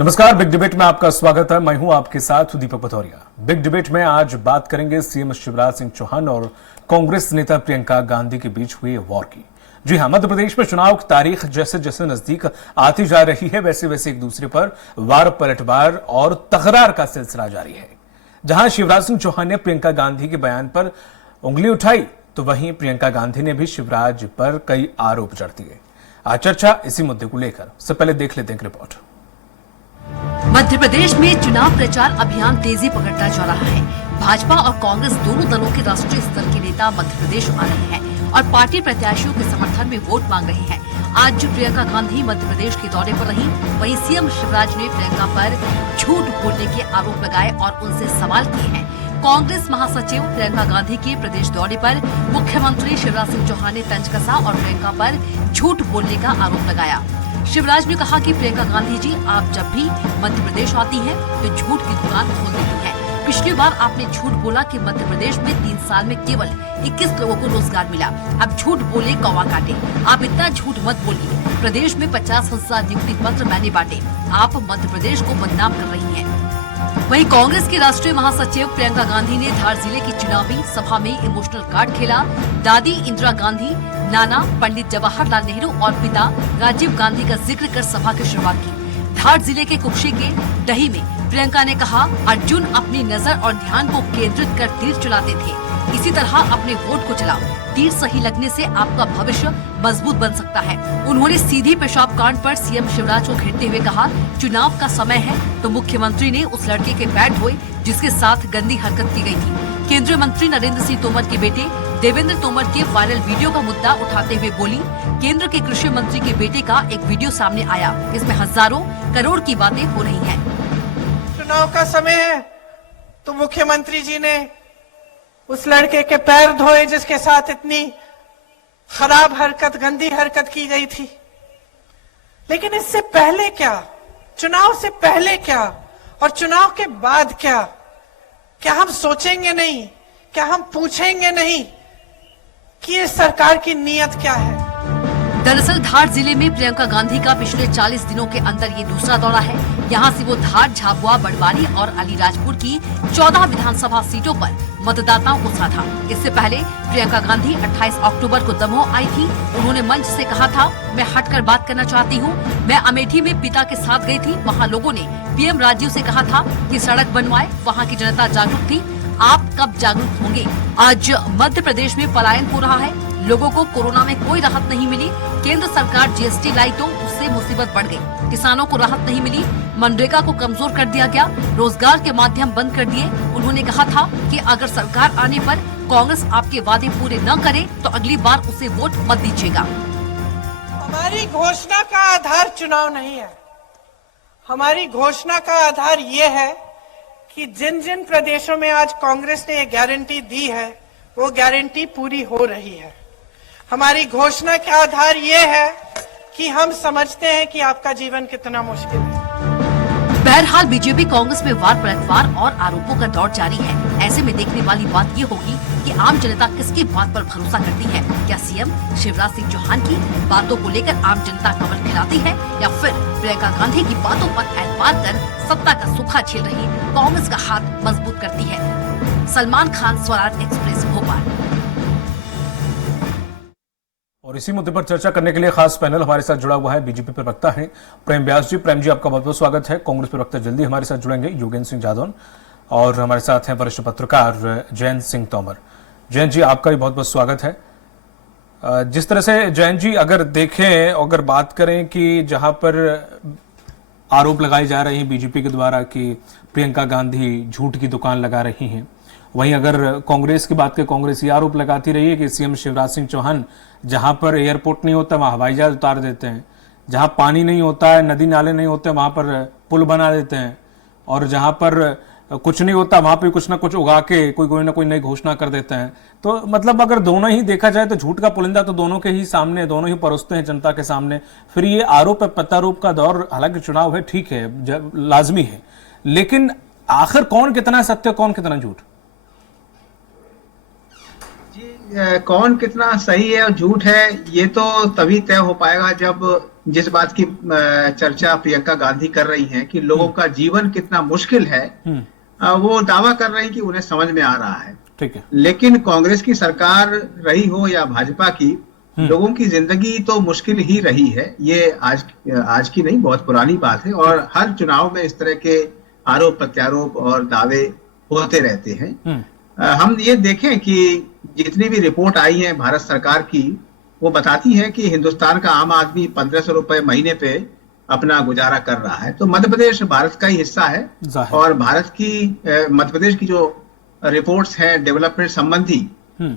नमस्कार, big debate में आपका स्वागत है। मैं हूं आपके साथ दीपक पथौरिया। बिग डिबेट में आज बात करेंगे सीएम शिवराज सिंह चौहान और कांग्रेस नेता प्रियंका गांधी के बीच हुए वॉर की। जी हां, मध्य प्रदेश में चुनाव की तारीख जैसे जैसे नजदीक आती जा रही है वैसे वैसे एक दूसरे पर वार पलटवार और तकरार का सिलसिला जारी है। जहां शिवराज सिंह चौहान ने प्रियंका गांधी के बयान पर उंगली उठाई तो वहीं प्रियंका गांधी ने भी शिवराज पर कई आरोप जड़ दिए। आज चर्चा इसी मुद्दे को लेकर। सबसे पहले देख लेते हैं रिपोर्ट। मध्य प्रदेश में चुनाव प्रचार अभियान तेजी पकड़ता जा रहा है। भाजपा और कांग्रेस दोनों दलों के राष्ट्रीय स्तर के नेता मध्य प्रदेश आ रहे हैं और पार्टी प्रत्याशियों के समर्थन में वोट मांग रहे हैं। आज प्रियंका गांधी मध्य प्रदेश के दौरे पर रही, वहीं सीएम शिवराज ने प्रियंका पर झूठ बोलने के आरोप लगाए और उनसे सवाल किए हैं। कांग्रेस महासचिव प्रियंका गांधी के प्रदेश दौरे पर मुख्यमंत्री शिवराज सिंह चौहान ने तंज कसा और प्रियंका पर झूठ बोलने का आरोप लगाया। शिवराज ने कहा कि प्रियंका गांधी जी, आप जब भी मध्य प्रदेश आती हैं तो झूठ की दुकान खोल देती हैं। पिछली बार आपने झूठ बोला कि मध्य प्रदेश में 3 साल में केवल 21 लोगों को रोजगार मिला। अब झूठ बोले कौवा काटे। आप इतना झूठ मत बोलिए। प्रदेश में 50,000 नियुक्ति पत्र मैंने बांटे। आप मध्य प्रदेश को बदनाम कर रही हैं। वहीं कांग्रेस की राष्ट्रीय महासचिव प्रियंका गांधी ने धार जिले की चुनावी सभा में इमोशनल कार्ड खेला। दादी इंदिरा गांधी, नाना पंडित जवाहरलाल नेहरू और पिता राजीव गांधी का जिक्र कर सभा की शुरुआत की। धार जिले के कुक्षी के डही में प्रियंका ने कहा, अर्जुन अपनी नजर और ध्यान को केंद्रित कर तीर चलाते थे, इसी तरह अपने वोट को चलाओ। तीर सही लगने से आपका भविष्य मजबूत बन सकता है। उन्होंने सीधी पेशाब कांड पर सीएम शिवराज को घेरते हुए कहा, चुनाव का समय है तो मुख्यमंत्री ने उस लड़के के पैर धोए जिसके साथ गंदी हरकत की गई थी। केंद्रीय मंत्री नरेंद्र सिंह तोमर के बेटे देवेंद्र तोमर के वायरल वीडियो का मुद्दा उठाते हुए बोली, केंद्र के कृषि मंत्री के बेटे का एक वीडियो सामने आया, इसमें हजारों करोड़ की बातें हो रही हैं। चुनाव का समय है तो मुख्यमंत्री जी ने उस लड़के के पैर धोए जिसके साथ इतनी खराब हरकत, गंदी हरकत की गई थी। लेकिन इससे पहले क्या, चुनाव से पहले क्या और चुनाव के बाद क्या? क्या हम सोचेंगे नहीं? क्या हम पूछेंगे नहीं कि इस सरकार की नीयत क्या है? दरअसल धार जिले में प्रियंका गांधी का पिछले 40 दिनों के अंदर ये दूसरा दौरा है। यहाँ से वो धार, झाबुआ, बड़वानी और अलीराजपुर की 14 विधानसभा सीटों पर मतदाताओं को साधा। इससे पहले प्रियंका गांधी 28 अक्टूबर को दमोह आई थी। उन्होंने मंच से कहा था, मैं हटकर बात करना चाहती हूँ। मैं अमेठी में पिता के साथ गई थी, वहाँ लोगों ने पीएम राजीव से कहा था कि सड़क बनवाए, वहाँ की जनता जागरूक थी। आप कब जागरूक होंगे? आज मध्य प्रदेश में पलायन हो रहा है, लोगों को कोरोना में कोई राहत नहीं मिली। केंद्र सरकार जीएसटी लाई तो उससे मुसीबत बढ़ गई। किसानों को राहत नहीं मिली, मनरेगा को कमजोर कर दिया गया, रोजगार के माध्यम बंद कर दिए। उन्होंने कहा था कि अगर सरकार आने पर कांग्रेस आपके वादे पूरे न करे तो अगली बार उसे वोट मत दीजिएगा। हमारी घोषणा का आधार चुनाव नहीं है। हमारी घोषणा का आधार ये है कि जिन जिन प्रदेशों में आज कांग्रेस ने ये गारंटी दी है वो गारंटी पूरी हो रही है। हमारी घोषणा का आधार ये है कि हम समझते हैं कि आपका जीवन कितना मुश्किल है। बहरहाल बीजेपी कांग्रेस में वार पलटवार और आरोपों का दौर जारी है। ऐसे में देखने वाली बात ये होगी कि आम जनता किसकी बात पर भरोसा करती है। क्या सीएम शिवराज सिंह चौहान की बातों को लेकर आम जनता कमल खिलाती है या फिर प्रियंका गांधी की बातों पर एतबार कर सत्ता का सूखा झेल रही कांग्रेस का हाथ मजबूत करती है। सलमान खान, स्वराज एक्सप्रेस, भोपाल। और इसी मुद्दे पर चर्चा करने के लिए खास पैनल हमारे साथ जुड़ा हुआ है। बीजेपी प्रवक्ता हैं प्रेम व्यास जी। प्रेम जी, आपका बहुत बहुत स्वागत है। कांग्रेस प्रवक्ता जल्दी हमारे साथ जुड़ेंगे, योगेंद्र सिंह जादौन, और हमारे साथ हैं वरिष्ठ पत्रकार जयंत सिंह तोमर। जयंत जी, आपका भी बहुत बहुत स्वागत है। जिस तरह से जयंत जी अगर देखें, अगर बात करें कि जहां पर आरोप लगाए जा रहे हैं बीजेपी के द्वारा कि प्रियंका गांधी झूठ की दुकान लगा रही हैं, वहीं अगर कांग्रेस की बात करें, कांग्रेस ये आरोप लगाती रही है कि सीएम शिवराज सिंह चौहान जहां पर एयरपोर्ट नहीं होता वहां हवाई जहाज उतार देते हैं, जहां पानी नहीं होता है, नदी नाले नहीं होते वहां पर पुल बना देते हैं, और जहां पर कुछ नहीं होता वहां पे कुछ ना कुछ उगा के कोई ना कोई नई घोषणा कर देते हैं। तो मतलब अगर दोनों ही देखा जाए तो झूठ का पुलिंदा तो दोनों के ही सामने, दोनों ही परोसते हैं जनता के सामने। फिर ये आरोप प्रत्यारोप का दौर, हालांकि चुनाव है, ठीक है, लाजमी है, लेकिन आखिर कौन कितना सत्य, कौन कितना झूठ? कौन कितना सही है और झूठ है ये तो तभी तय हो पाएगा जब जिस बात की चर्चा प्रियंका गांधी कर रही हैं कि लोगों का जीवन कितना मुश्किल है, वो दावा कर रही हैं कि उन्हें समझ में आ रहा है। ठीक है। लेकिन कांग्रेस की सरकार रही हो या भाजपा की, लोगों की जिंदगी तो मुश्किल ही रही है। ये आज की नहीं, बहुत पुरानी बात है। और हर चुनाव में इस तरह के आरोप प्रत्यारोप और दावे होते रहते हैं। हम ये देखें कि जितनी भी रिपोर्ट आई है भारत सरकार की, वो बताती है कि हिंदुस्तान का आम आदमी 1500 रुपए महीने पे अपना गुजारा कर रहा है। तो मध्य प्रदेश भारत का ही हिस्सा है और भारत की मध्य प्रदेश की जो रिपोर्ट्स हैं डेवलपमेंट संबंधी,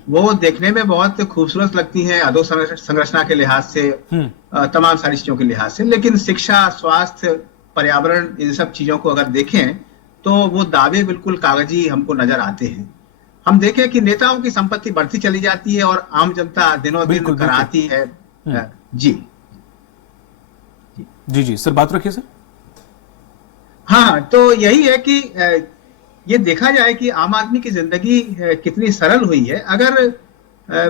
वो देखने में बहुत खूबसूरत लगती हैं अधोसंरचना के लिहाज से, तमाम सारी चीजों के लिहाज से। लेकिन शिक्षा, स्वास्थ्य, पर्यावरण, इन सब चीजों को अगर देखें तो वो दावे बिल्कुल कागजी हमको नजर आते हैं। हम देखें कि नेताओं की संपत्ति बढ़ती चली जाती है और आम जनता दिनों दिन कराती है। जी जी जी सर, बात रखिए सर। हाँ, तो यही है कि ये देखा जाए कि आम आदमी की जिंदगी कितनी सरल हुई है। अगर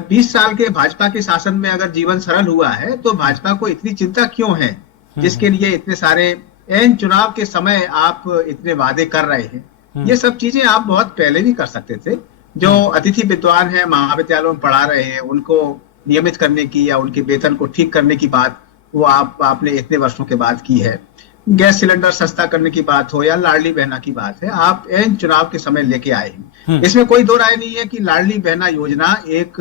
20 साल के भाजपा के शासन में अगर जीवन सरल हुआ है तो भाजपा को इतनी चिंता क्यों है, जिसके लिए इतने सारे एन चुनाव के समय आप इतने वादे कर रहे हैं। ये सब चीजें आप बहुत पहले भी कर सकते थे। जो अतिथि विद्वान हैं, महाविद्यालयों में पढ़ा रहे हैं, उनको नियमित करने की या उनके वेतन को ठीक करने की बात वो आपने इतने वर्षों के बाद की है। गैस सिलेंडर सस्ता करने की बात हो या लाडली बहना की बात है, आप एन चुनाव के समय लेके आए हैं। इसमें कोई दो राय नहीं है कि लाडली बहना योजना एक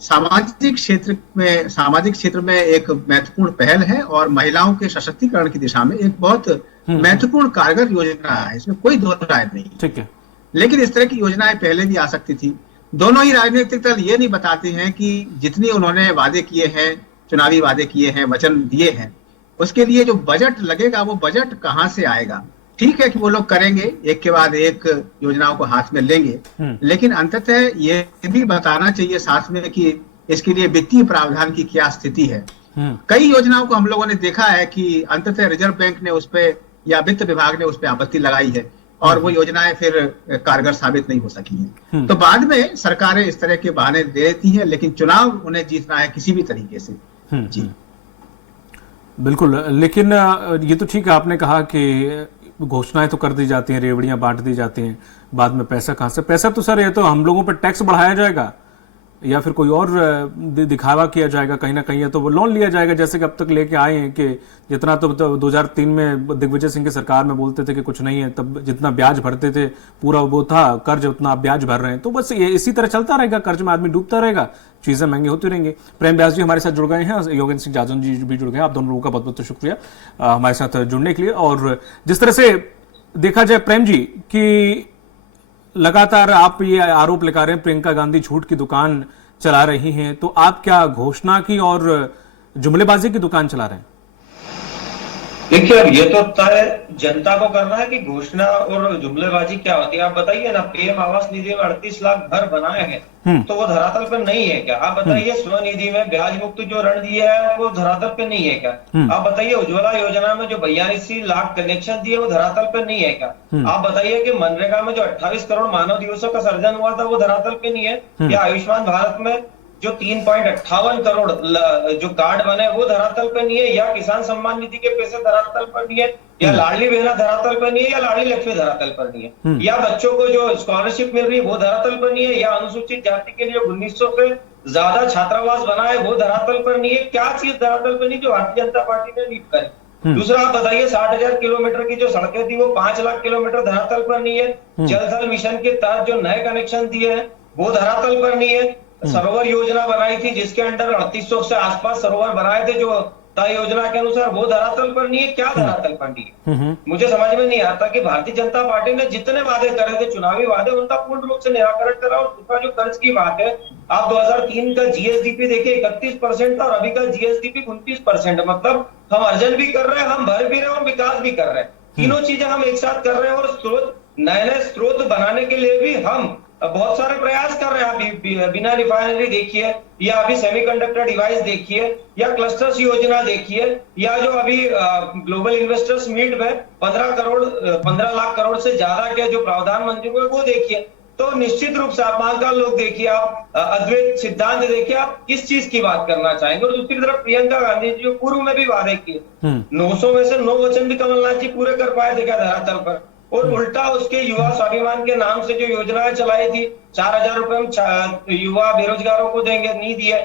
सामाजिक क्षेत्र में एक महत्वपूर्ण पहल है और महिलाओं के सशक्तिकरण की दिशा में एक बहुत महत्वपूर्ण कारगर योजना है। इसमें कोई दो राय नहीं। ठीक है। लेकिन इस तरह की योजनाएं पहले भी आ सकती थी। दोनों ही राजनीतिक दल ये नहीं बताते हैं कि जितनी उन्होंने वादे किए हैं, चुनावी वादे किए हैं, वचन दिए हैं, उसके लिए जो बजट लगेगा वो बजट कहां से आएगा। ठीक है कि वो लोग करेंगे, एक के बाद एक योजनाओं को हाथ में लेंगे, लेकिन अंततः ये भी बताना चाहिए साथ में कि इसके लिए वित्तीय प्रावधान की क्या स्थिति है। कई योजनाओं को हम लोगों ने देखा है कि अंततः रिजर्व बैंक ने उस पर या वित्त विभाग ने उस पर आपत्ति लगाई है और वो योजनाएं फिर कारगर साबित नहीं हो सकी हैं। तो बाद में सरकारें इस तरह के बहाने दे देती हैं, लेकिन चुनाव उन्हें जीतना है किसी भी तरीके से। जी बिल्कुल। लेकिन ये तो ठीक है, आपने कहा कि घोषणाएं तो कर दी जाती हैं, रेवड़ियां बांट दी जाती हैं, बाद में पैसा कहां से? पैसा तो सर ये तो हम लोगों पर टैक्स बढ़ाया जाएगा या फिर कोई और दिखावा किया जाएगा कहीं ना कहीं, या तो वो लोन लिया जाएगा जैसे कि अब तक लेके आए हैं कि जितना तो 2003 में दिग्विजय सिंह की सरकार में बोलते थे कि कुछ नहीं है, तब जितना ब्याज भरते थे पूरा वो था कर्ज, उतना आप ब्याज भर रहे हैं। तो बस ये इसी तरह चलता रहेगा, कर्ज में आदमी डूबता रहेगा, चीजें महंगी होती रहेंगी। प्रेम व्यास जी हमारे साथ जुड़ गए हैं, योगेंद्र सिंह जादव जी भी जुड़ गए हैं। आप दोनों लोगों का बहुत बहुत शुक्रिया हमारे साथ जुड़ने के लिए। और जिस तरह से देखा जाए प्रेम जी कि लगातार आप ये आरोप लगा रहे हैं प्रियंका गांधी झूठ की दुकान चला रही हैं, तो आप क्या घोषणा की और जुमलेबाजी की दुकान चला रहे हैं? देखिए, अब ये तो तय जनता को करना है कि घोषणा और जुमलेबाजी क्या होती है। आप बताइए ना, पीएम आवास निधि में 38 लाख घर बनाए हैं, तो वो धरातल पर नहीं है क्या? आप बताइए, स्वनिधि में ब्याज मुक्त जो ऋण दिया है वो धरातल पे नहीं है क्या? आप बताइए, उज्ज्वला योजना में जो 82 लाख कनेक्शन दिए वो धरातल पे नहीं है क्या? आप बताइए कि मनरेगा में जो 28 करोड़ मानव दिवसों का सर्जन हुआ था वो धरातल पे नहीं है? या आयुष्मान भारत में जो 3.58 करोड़ जो कार्ड बने वो धरातल पर नहीं है? या किसान सम्मान निधि के पैसे धरातल पर नहीं है? या लाडली बहना धरातल पर नहीं है? या लाडली लक्ष्मी धरातल पर नहीं है? या बच्चों को जो स्कॉलरशिप मिल रही है वो धरातल पर नहीं है? या अनुसूचित जाति के लिए 1900 से ज्यादा छात्रावास बनाए वो धरातल पर नहीं है? क्या चीज धरातल पर नहीं जो भारतीय जनता पार्टी ने लीड करी? दूसरा, आप बताइए, 60,000 किलोमीटर की जो सड़कें थी वो 5 लाख किलोमीटर धरातल पर नहीं है? जल थल मिशन के तहत जो नए कनेक्शन दिए हैं वो धरातल पर नहीं है? सरोवर योजना बनाई थी जिसके अंडर 3800 से आसपास सरोवर बनाए थे जो तय योजना के अनुसार, वो धरातल पर नहीं है? क्या धरातल पर नहीं है? मुझे समझ में नहीं आता कि भारतीय जनता पार्टी ने जितने वादे करे थे, चुनावी वादे, उनका पूर्ण रूप से निराकरण करा। और दूसरा जो कर्ज की बात है, आप 2003 का जीएसडीपी देखिए 31% था और अभी का जीएसडीपी 29%। मतलब हम अर्जन भी कर रहे हैं, हम भर भी रहे हैं और विकास भी कर रहे हैं। तीनों चीजें हम एक साथ कर रहे हैं। और स्रोत, नए नए स्रोत बनाने के लिए भी हम बहुत सारे प्रयास कर रहे हैं। अभी बिना रिफाइनरी देखिए, या अभी सेमीकंडक्टर डिवाइस देखिए, या क्लस्टर्स योजना देखिए, या जो अभी ग्लोबल इन्वेस्टर्स मीट में 15 लाख करोड़ से ज्यादा के जो प्रावधान मंजूर हुए वो देखिए। तो निश्चित रूप से आप महाकाल लोग देखिए, आप अद्वैत सिद्धांत देखिए, आप किस चीज की बात करना चाहेंगे। और दूसरी तरफ प्रियंका गांधी जी पूर्व में भी वादे किए, 900 में से 9 वचन भी कमलनाथ जी पूरे कर पाए थे क्या धरातल पर। और उल्टा उसके युवा स्वाभिमान के नाम से जो योजनाएं चलाई थी, 4000 रुपए हम युवा बेरोजगारों को देंगे, नहीं दिए।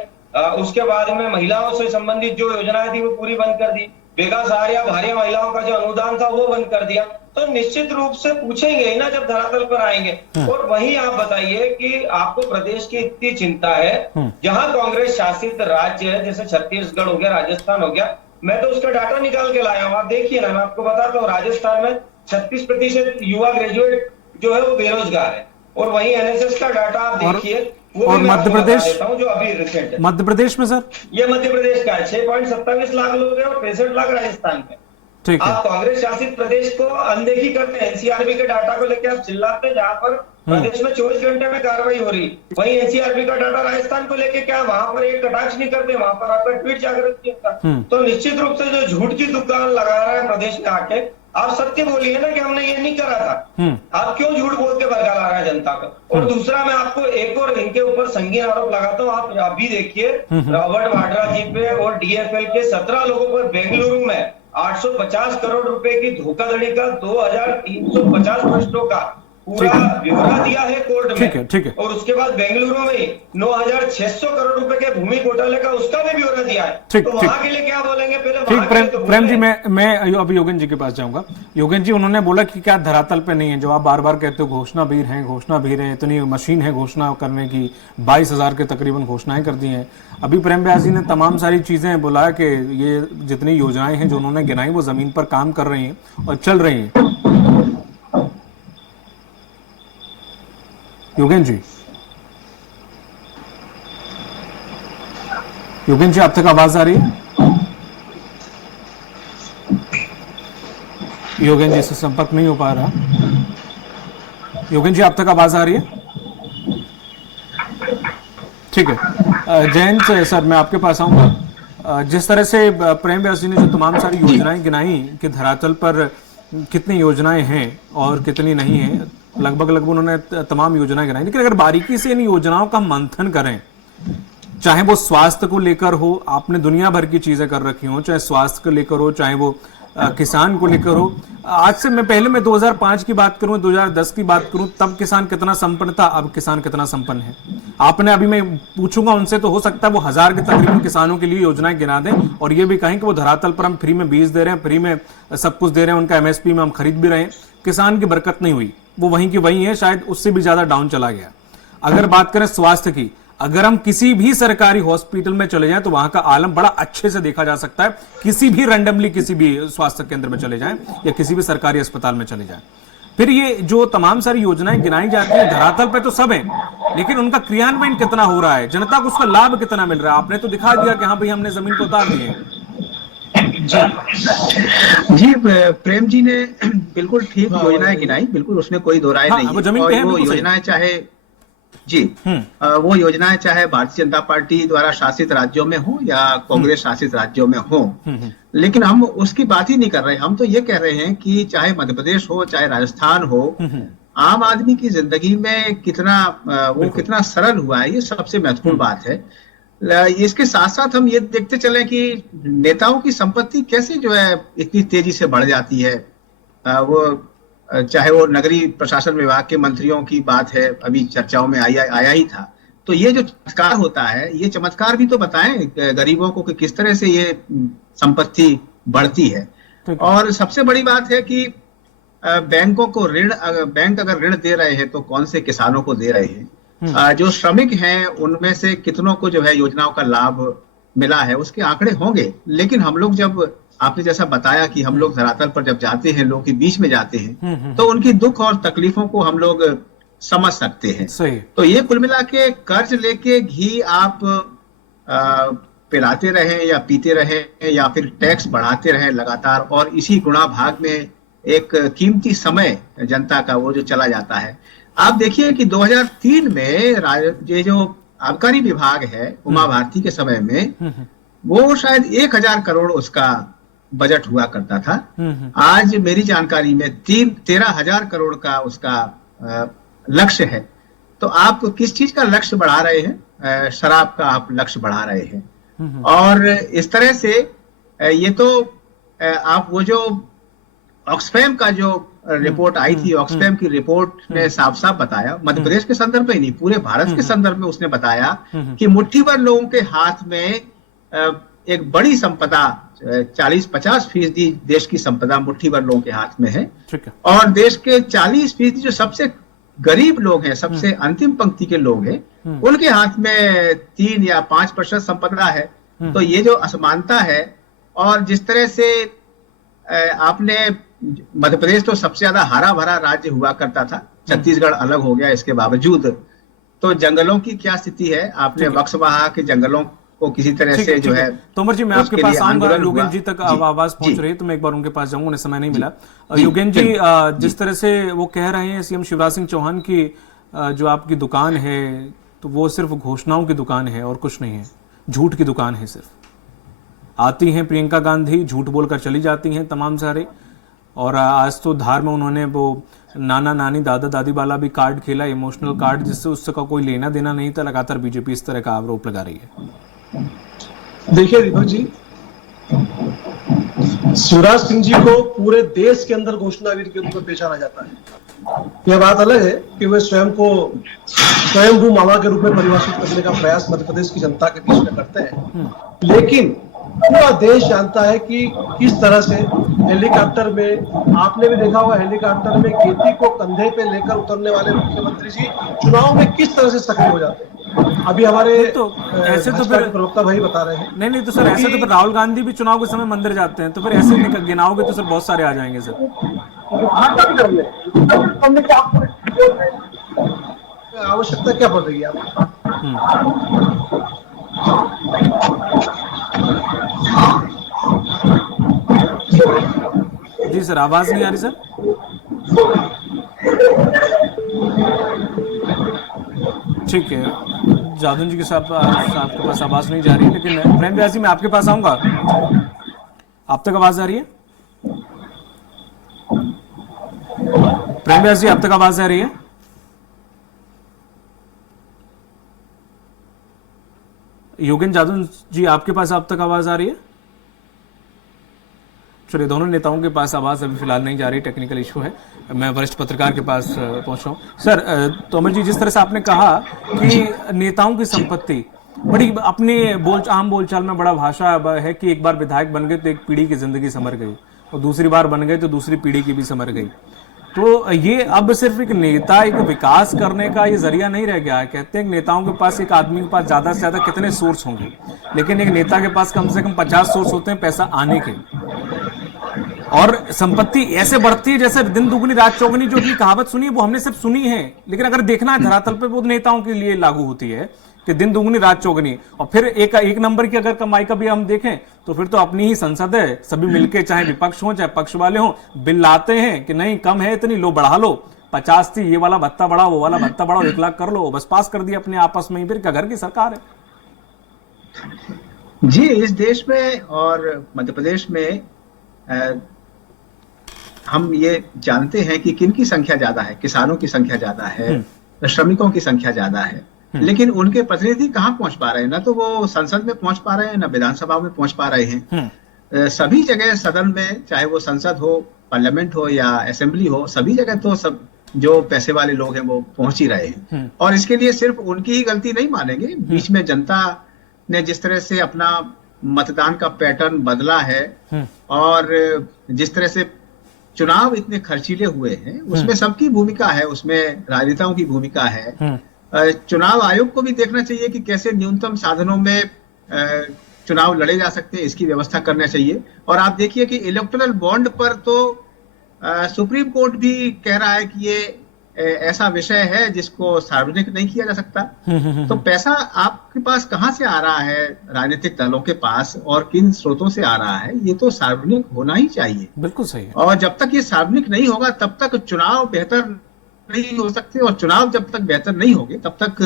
उसके बाद में महिलाओं से संबंधित जो योजनाएं थी वो पूरी बंद कर दी। बेगा सहारिया भारी महिलाओं का जो अनुदान था वो बंद कर दिया। तो निश्चित रूप से पूछेंगे ही ना जब धरातल पर आएंगे। और वहीं आप बताइए कि आपको प्रदेश की इतनी चिंता है, जहां कांग्रेस शासित राज्य है जैसे छत्तीसगढ़ हो गया, राजस्थान हो गया, मैं तो उसका डाटा निकाल के लाया हूं, आप देखिए ना, मैं आपको बताता हूँ। राजस्थान में 36% युवा ग्रेजुएट जो है वो बेरोजगार है। और वहीं एनएसएस का डाटा आप देखिए, और मध्य प्रदेश, जो अभी रिसेंट है मध्य प्रदेश में सर, ये मध्य प्रदेश का है, 6.27 लाख लोग हैं और 65 लाख राजस्थान में। ठीक है। आप कांग्रेस शासित प्रदेश को अनदेखी करते हैं, एनसीआरबी के डाटा को लेकर आप चिल्लाते हैं, जहां पर प्रदेश में 24 घंटे में कार्रवाई हो रही, वहीं एनसीआरबी का डाटा राजस्थान को लेकर क्या वहां पर एक कटाक्ष नहीं करते, वहां पर आपका ट्वीट जागृत किया था। तो निश्चित रूप से जो झूठ की दुकान लगा रहा है प्रदेश में आके, आप सत्य बोलिए ना कि हमने ये नहीं करा था। आप क्यों झूठ बोल के भड़का ला रहा है जनता को। और दूसरा मैं आपको एक और इनके ऊपर संगीन आरोप लगाता हूँ। आप अभी देखिए रॉबर्ट वाड्रा जी पे और डीएफएल के 17 लोगों पर बेंगलुरु में 850 करोड़ रुपए की धोखाधड़ी का 2350 पृष्ठों का पूरा ब्यौरा दिया है कोर्ट में। ठीक है। और उसके बाद बेंगलुरु में 9600 करोड़ रुपए के भूमि घोटाले का उसका भी ब्यौरा दिया है। तो वहां के लिए क्या बोलेंगे पहले? ठीक, प्रेम जी, मैं अभी योगेंद्र जी के पास जाऊंगा। योगेंद्र जी, उन्होंने बोला कि क्या धरातल पे नहीं है, जो आप बार बार कहते हो घोषणा भीर है, इतनी मशीन है घोषणा करने की, 22,000 के तकरीबन घोषणाएं कर दी हैं। अभी प्रेम व्यास जी ने तमाम सारी चीजें बोला कि ये जितनी योजनाएं हैं जो उन्होंने गिनाई वो जमीन पर काम कर रही हैं और चल रही हैं। योगेंद्र जी, आप तक आवाज आ रही है? योगेंद्र जी से संपर्क नहीं हो पा रहा। योगेंद्र जी, आप तक आवाज आ रही है? ठीक है। जयंत सर, मैं आपके पास आऊंगा। जिस तरह से प्रेम व्यास जी ने जो तमाम सारी योजनाएं गिनाई कि धरातल पर कितनी योजनाएं हैं और कितनी नहीं है, लगभग उन्होंने तमाम योजनाएं गिनाई, लेकिन अगर बारीकी से इन योजनाओं का मंथन करें, चाहे वो स्वास्थ्य को लेकर हो, आपने दुनिया भर की चीजें कर रखी हो, चाहे स्वास्थ्य को लेकर हो, चाहे वो किसान को लेकर हो। आज से मैं 2005 की बात करूं, 2010 की बात करूं, तब किसान कितना संपन्न था, अब किसान कितना संपन्न है। आपने अभी, मैं पूछूंगा उनसे, तो हो सकता है वो 1000 के तकरीबन किसानों के लिए योजनाएं गिना दें और ये भी कहें कि वो धरातल पर हम फ्री में बीज दे रहे हैं, फ्री में सब कुछ दे रहे हैं, उनका एमएसपी में हम खरीद भी रहे हैं। किसान की बरकत नहीं हुई, वो वहीं की वहीं है, शायद उससे भी ज्यादा डाउन चला गया। अगर बात करें स्वास्थ्य की, अगर हम किसी भी सरकारी हॉस्पिटल में चले जाएं तो वहां का आलम बड़ा अच्छे से देखा जा सकता है। किसी भी रैंडमली किसी भी स्वास्थ्य केंद्र में चले जाएं या किसी भी सरकारी अस्पताल में चले जाएं। फिर ये जो तमाम सारी योजनाएं गिनाई जाती है, धरातल पे तो सब है, लेकिन उनका क्रियान्वयन कितना हो रहा है, जनता को उसका लाभ कितना मिल रहा है? आपने तो दिखा दिया कि हाँ भाई हमने जमीन को उतार दिए। जी, प्रेम जी ने बिल्कुल ठीक योजनाएं गिनाई, बिल्कुल उसमें कोई दो राय नहीं है। और वो योजनाएं चाहे वो योजनाएं चाहे भारतीय जनता पार्टी द्वारा शासित राज्यों में हो या कांग्रेस शासित राज्यों में हो, लेकिन हम उसकी बात ही नहीं कर रहे। हम तो ये कह रहे हैं कि चाहे मध्य प्रदेश हो, चाहे राजस्थान हो, आम आदमी की जिंदगी में कितना सरल हुआ है, ये सबसे महत्वपूर्ण बात है। इसके साथ साथ हम ये देखते चले कि नेताओं की संपत्ति कैसे जो है इतनी तेजी से बढ़ जाती है। वो चाहे वो नगरीय प्रशासन विभाग के मंत्रियों की बात है, अभी चर्चाओं में आया ही था। तो ये जो चमत्कार होता है, ये चमत्कार भी तो बताएं गरीबों को कि किस तरह से ये संपत्ति बढ़ती है। और सबसे बड़ी बात है कि बैंकों को बैंक अगर ऋण दे रहे हैं तो कौन से किसानों को दे रहे हैं। जो श्रमिक हैं उनमें से कितनों को जो है योजनाओं का लाभ मिला है, उसके आंकड़े होंगे। लेकिन हम लोग, जब आपने जैसा बताया कि हम लोग धरातल पर जब जाते हैं, लोगों के बीच में जाते हैं, तो उनकी दुख और तकलीफों को हम लोग समझ सकते हैं। सही। तो ये कुल मिला के कर्ज लेके घी आप पिलाते रहे या पीते रहे या फिर टैक्स बढ़ाते रहे लगातार, और इसी गुणा भाग में एक कीमती समय जनता का वो जो चला जाता है। आप देखिए कि 2003 में ये जो आबकारी विभाग है, उमा भारती के समय में, वो शायद 1000 करोड़ उसका बजट हुआ करता था। आज मेरी जानकारी में 13,000 करोड़ का उसका लक्ष्य है। तो आप किस चीज का लक्ष्य बढ़ा रहे हैं? शराब का आप लक्ष्य बढ़ा रहे हैं। और इस तरह से ये तो आप वो जो ऑक्सफैम का जो रिपोर्ट आई थी, ऑक्सफैम की रिपोर्ट ने साफ साफ बताया, मध्य प्रदेश के संदर्भ में ही नहीं, पूरे भारत के संदर्भ में उसने बताया कि मुट्ठी भर लोगों के हाथ में एक बड़ी संपदा, 40-50% देश की संपदा मुट्ठी भर लोगों के हाथ में है। और देश के 40% जो सबसे गरीब लोग हैं, सबसे अंतिम पंक्ति के लोग हैं, उनके हाथ में 3 या 5% संपदा है। तो ये जो असमानता है, और जिस तरह से आपने, मध्य प्रदेश तो सबसे ज्यादा हरा भरा राज्य हुआ करता था, छत्तीसगढ़ अलग हो गया इसके बावजूद, तो जंगलों की क्या स्थिति है? आपने वक्सबहा के जंगलों को किसी तरह से जो है, तोमर जी मैं आपके पास आऊंगा, योगेन जी तक आवाज पहुंच रही है तो मैं एक बार उनके पास जाऊंगा, उन्हें समय नहीं मिला। योगेन जी, जिस तरह से वो कह रहे हैं सीएम शिवराज सिंह चौहान की जो आपकी दुकान है, तो वो सिर्फ घोषणाओं की दुकान है और कुछ नहीं है, झूठ की दुकान है। सिर्फ आती हैं प्रियंका गांधी, झूठ बोलकर चली जाती हैं तमाम सारे, और आज तो धार में उन्होंने वो नाना नानी दादा दादी वाला भी कार्ड खेला, इमोशनल कार्ड, जिससे उसका कोई लेना देना नहीं था। लगातार बीजेपी इस तरह का आरोप लगा रही है। देखिए दीपक जी, शिवराज सिंह जी को पूरे देश के अंदर घोषणावीर के रूप में पहचाना जाता है। यह बात अलग है कि वे स्वयं को स्वयंभू मामा के रूप में परिभाषित करने का प्रयास मध्य प्रदेश की जनता के बीच में करते हैं, लेकिन पूरा देश जानता है कि किस तरह से हेलीकॉप्टर में, आपने भी देखा होगा, हेलीकॉप्टर में खेती को कंधे पे लेकर उतरने वाले मुख्यमंत्री जी चुनाव में किस तरह से सक्रिय हो जाते हैं। अभी हमारे तो ऐसे तो फिर प्रवक्ता भाई बता रहे हैं। नहीं तो सर, ऐसे तो फिर राहुल गांधी भी चुनाव के समय मंदिर जाते हैं, तो फिर ऐसे गिनाओगे तो सर बहुत सारे आ जाएंगे सर। आवश्यकता क्या पड़ रही है आपको? जी सर, आवाज नहीं आ रही सर। ठीक है, जादू जी के साथ आपके पास आवाज नहीं जा रही है, लेकिन प्रेम व्यास जी मैं आपके पास आऊंगा, आप तक आवाज आ रही है? प्रेम व्यास जी आप तक आवाज आ रही है? योगेन जादू जी आपके पास आप तक आवाज आ रही है? चलिए, दोनों नेताओं के पास आवाज अभी फिलहाल नहीं जा रही, टेक्निकल इशू है। मैं वरिष्ठ पत्रकार के पास पहुंच रहा हूं। सर, तोमर जी, जिस तरह से आपने कहा कि नेताओं की संपत्ति बड़ी अपने आम बोलचाल में बड़ा भाषा है कि एक बार विधायक बन गए तो एक पीढ़ी की जिंदगी संवर गई, और दूसरी बार बन गए तो दूसरी पीढ़ी की भी संवर गई। तो ये अब सिर्फ एक नेता एक विकास करने का ये जरिया नहीं रह गया है। कहते हैं कि नेताओं के पास, एक आदमी के पास ज्यादा से ज्यादा कितने सोर्स होंगे, लेकिन एक नेता के पास कम से कम 50 सोर्स होते हैं पैसा आने के, और संपत्ति ऐसे बढ़ती है जैसे दिन दुगनी रात चौगनी। जो भी कहावत सुनी है वो हमने सब सुनी है, लेकिन अगर देखना है धरातल पे वो नेताओं के लिए लागू होती है कि दिन दुगनी रात चौगनी। और फिर एक नंबर की अगर कमाई का भी हम देखें तो फिर तो अपनी ही संसद है, सभी मिलके, चाहे विपक्ष हो चाहे पक्ष वाले हो, बिल लाते हैं कि नहीं कम है इतनी, लो बढ़ा लो, 50 थी, ये वाला भत्ता बढ़ाओ, वो वाला भत्ता बढ़ाओ, 1 लाख कर लो, बस पास कर दिया अपने आपस में ही। फिर क्या घर की सरकार है? जी, इस देश में और मध्य प्रदेश में हम ये जानते हैं कि किनकी संख्या ज्यादा है। किसानों की संख्या ज्यादा है, श्रमिकों की संख्या ज्यादा है, लेकिन उनके प्रतिनिधि कहाँ पहुंच पा रहे हैं? ना तो वो संसद में पहुंच पा रहे हैं, ना विधानसभा में पहुंच पा रहे हैं। सभी जगह सदन में, चाहे वो संसद हो, पार्लियामेंट हो या असेंबली हो, सभी जगह तो सब जो पैसे वाले लोग हैं वो पहुंच ही रहे हैं। और इसके लिए सिर्फ उनकी ही गलती नहीं मानेंगे। बीच में जनता ने जिस तरह से अपना मतदान का पैटर्न बदला है, और जिस तरह से चुनाव इतने खर्चीले हुए हैं, उसमें सबकी भूमिका है, उसमें राजनेताओं की भूमिका है। चुनाव आयोग को भी देखना चाहिए कि कैसे न्यूनतम साधनों में चुनाव लड़े जा सकते हैं, इसकी व्यवस्था करना चाहिए। और आप देखिए कि इलेक्टोरल बॉन्ड पर तो सुप्रीम कोर्ट भी कह रहा है कि ये ऐसा विषय है जिसको सार्वजनिक नहीं किया जा सकता। तो पैसा आपके पास कहां से आ रहा है, राजनीतिक दलों के पास, और किन स्रोतों से आ रहा है, ये तो सार्वजनिक होना ही चाहिए। बिल्कुल सही है। और जब तक ये सार्वजनिक नहीं होगा तब तक चुनाव बेहतर नहीं हो सकते, और चुनाव जब तक बेहतर नहीं होंगे तब तक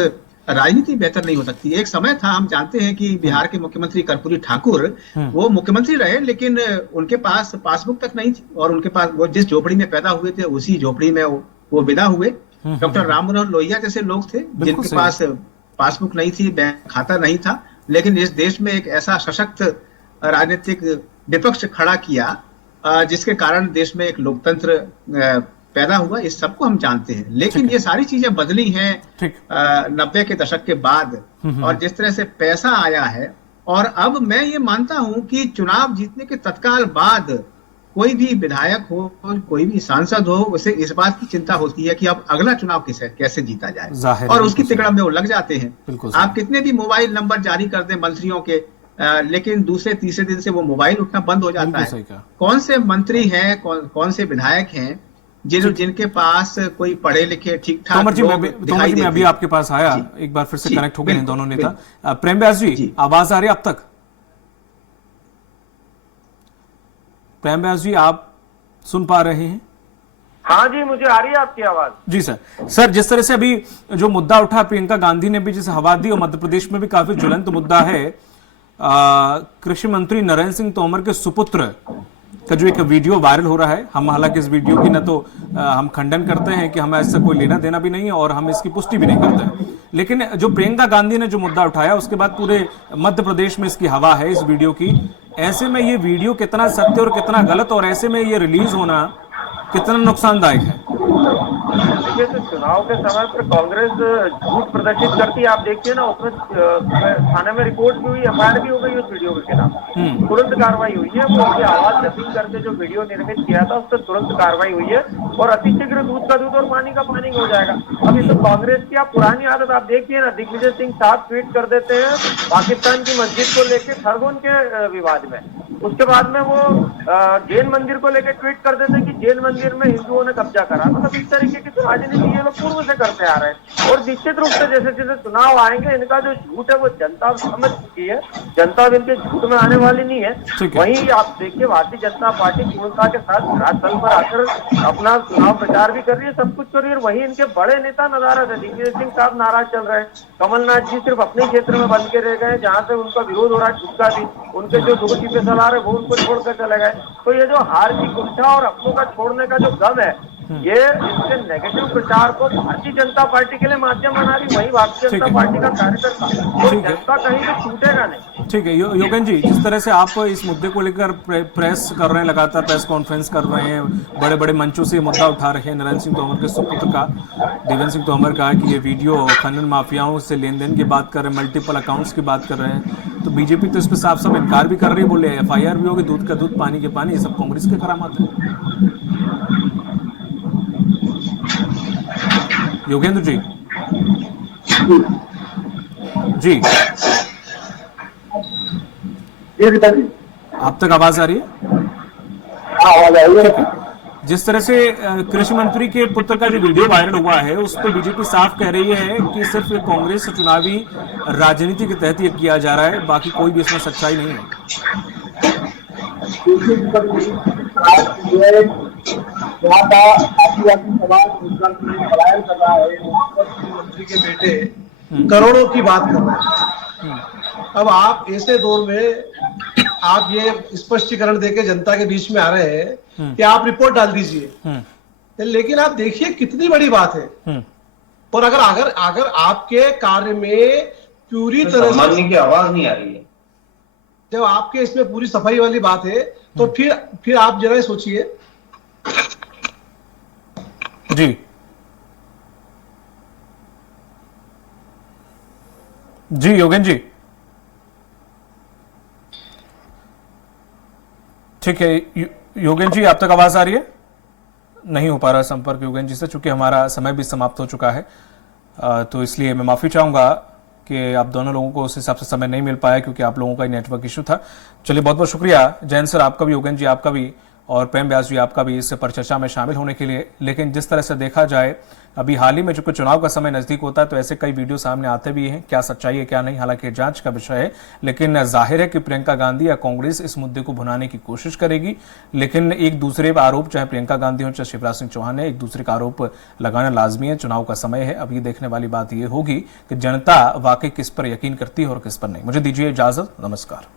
राजनीति बेहतर नहीं हो सकती। एक समय था, हम जानते हैं कि बिहार के मुख्यमंत्री कर्पूरी ठाकुर, वो मुख्यमंत्री रहे, लेकिन उनके पास पासबुक तक नहीं थी, और उनके पास वो जिस झोपड़ी में पैदा हुए थे उसी झोपड़ी में वो विदा हुए। डॉक्टर राम मनोहर लोहिया जैसे लोग थे जिनके पास पासबुक नहीं थी, बैंक खाता नहीं था, लेकिन इस देश में एक ऐसा सशक्त राजनीतिक विपक्ष खड़ा किया जिसके कारण देश में एक लोकतंत्र पैदा हुआ। इस सबको हम जानते हैं, लेकिन ये सारी चीजें बदली हैं 90 के दशक के बाद, और जिस तरह से पैसा आया है। और अब मैं ये मानता हूं कि चुनाव जीतने के तत्काल बाद कोई भी विधायक हो, कोई भी सांसद हो, उसे इस बात की चिंता होती है कि अब अगला चुनाव कैसे जीता जाए, और उसकी तिकड़ा में वो लग जाते हैं। आप कितने भी मोबाइल नंबर जारी कर दें मंत्रियों के, लेकिन दूसरे तीसरे दिन से वो मोबाइल उठना बंद हो जाता है। कौन से मंत्री हैं, कौन से विधायक हैं जिनके पास कोई पढ़े लिखे ठीक ठाक तोमर जी, मैं अभी आपके पास आया, एक बार फिर से कनेक्ट हो गए हैं दोनों नेता। प्रेम व्यास जी, आवाज आ रही है अब तक? प्रेम व्यास जी, आप सुन पा रहे हैं? हाँ जी, मुझे आ रही है आपकी आवाज। जी सर, जिस तरह से अभी जो मुद्दा उठा, प्रियंका गांधी ने भी जिसे हवा दी, और मध्य प्रदेश में भी काफी ज्वलंत मुद्दा है कृषि मंत्री नरेंद्र सिंह तोमर के सुपुत्र का जो एक वीडियो वायरल हो रहा है। हम हालांकि इस वीडियो की न तो हम खंडन करते हैं कि हमें इससे कोई लेना देना भी नहीं है, और हम इसकी पुष्टि भी नहीं करते हैं, लेकिन जो प्रियंका गांधी ने जो मुद्दा उठाया, उसके बाद पूरे मध्य प्रदेश में इसकी हवा है इस वीडियो की। ऐसे में ये वीडियो कितना सत्य और कितना गलत, और ऐसे में ये रिलीज होना कितना नुकसानदायक है? देखिए, तो चुनाव के समय पर कांग्रेस झूठ प्रदर्शित करती है। आप देखिए ना, उसमें थाने में रिपोर्ट भी हुई, एफआईआर भी हो गई उस वीडियो के खिलाफ, तुरंत कार्रवाई हुई है। वो उसकी आवाज नकली करके जो वीडियो निर्मित किया था, उस पर तुरंत कार्रवाई हुई है, और अतिशीघ्र दूध का दूध और पानी का पानी हो जाएगा। अभी तो कांग्रेस की आप पुरानी आदत आप देखिए ना, दिग्विजय सिंह साहब ट्वीट कर देते हैं पाकिस्तान की मस्जिद को लेकर खरगोन के विवाद में, उसके बाद में वो जैन मंदिर को लेकर ट्वीट कर देते हैं कि जैन मंदिर में हिंदुओं ने कब्जा करा। मतलब इस तरीके की तो राजनीति ये लोग पूर्व से करते आ रहे हैं, और निश्चित रूप से जैसे जैसे चुनाव आएंगे, इनका जो झूठ है वो जनता समझ चुकी है, जनता अब इनके झूठ में आने वाली नहीं है। वहीं आप देखिए, भारतीय जनता पार्टी पूर्णता के साथ राजस्थल पर आकर अपना चुनाव प्रचार भी कर रही है, सब कुछ कर रही है। वहीं इनके बड़े नेता नाराज है, दिग्विजय सिंह साहब नाराज चल रहे हैं, कमलनाथ जी सिर्फ अपने क्षेत्र में बन के रह गए, जहाँ से उनका विरोध हो रहा है छुटका भी, उनके जो दो चीफे सलाह रहे वो उनको छोड़कर चले गए। तो ये जो हार की कुंठा और अपनों का छोड़ने का जो गम है, ये इसके नेगेटिव प्रचार को भारतीय जनता पार्टी के लिए माध्यम बना रही। वही भारतीय जनता पार्टी का कार्यकर्ता और जनता कहीं भी छूटेगा नहीं। ठीक है योगेन जी, जिस तरह से आप इस मुद्दे को लेकर प्रेस कर रहे हैं, लगातार प्रेस कॉन्फ्रेंस कर रहे हैं, बड़े बड़े मंचों से ये मुद्दा उठा रहे हैं, नरेंद्र सिंह तोमर के सुपुत्र का, देवेंद्र सिंह तोमर का, कि ये वीडियो खनन माफियाओं से लेन देन की बात कर रहे हैं, मल्टीपल अकाउंट्स की बात कर रहे हैं, तो बीजेपी तो इस पर साफ साफ इनकार भी कर रही है, बोले एफआईआर भी होगी, दूध का दूध पानी के पानी, ये सब कांग्रेस के करामात है। योगेंद्र जी, जी आप तक आवाज आ रही है? आवाज आ रही है। जिस तरह से कृषि मंत्री के पुत्र का जो वीडियो वायरल हुआ है, उस पर बीजेपी साफ कह रही है कि सिर्फ कांग्रेस चुनावी राजनीति के तहत ये किया जा रहा है, बाकी कोई भी इसमें सच्चाई नहीं है। मंत्री के बेटे करोड़ों की बात कर रहे हैं। अब आप ऐसे दौर में आप ये स्पष्टीकरण देके जनता के बीच में आ रहे हैं कि आप रिपोर्ट डाल दीजिए, लेकिन आप देखिए कितनी बड़ी बात है। और अगर आपके कार्य में पूरी तरह से की आवाज नहीं आ रही है, जब आपके इसमें पूरी सफाई वाली बात है, तो फिर आप जरा सोचिए। जी योगेन जी, ठीक है योगेन जी, आप तक आवाज आ रही है? नहीं हो पा रहा संपर्क योगेन जी से, चूंकि हमारा समय भी समाप्त हो चुका है, तो इसलिए मैं माफी चाहूंगा कि आप दोनों लोगों को उस हिसाब से समय नहीं मिल पाया, क्योंकि आप लोगों का नेटवर्क इशू था। चलिए, बहुत बहुत शुक्रिया जैन सर आपका भी, योगेन जी आपका भी, और प्रेम व्यास जी आपका भी इस परिचर्चा में शामिल होने के लिए। लेकिन जिस तरह से देखा जाए, अभी हाल ही में चूंकि चुनाव का समय नजदीक होता है, तो ऐसे कई वीडियो सामने आते भी हैं, क्या सच्चाई है क्या नहीं, हालांकि जांच का विषय है। लेकिन जाहिर है कि प्रियंका गांधी या कांग्रेस इस मुद्दे को भुनाने की कोशिश करेगी, लेकिन एक दूसरे पर आरोप, चाहे प्रियंका गांधी हो चाहे शिवराज सिंह चौहान है, एक दूसरे का आरोप लगाना लाजमी है। चुनाव का समय है, अब ये देखने वाली बात यह होगी कि जनता वाकई किस पर यकीन करती है और किस पर नहीं। मुझे दीजिए इजाजत, नमस्कार।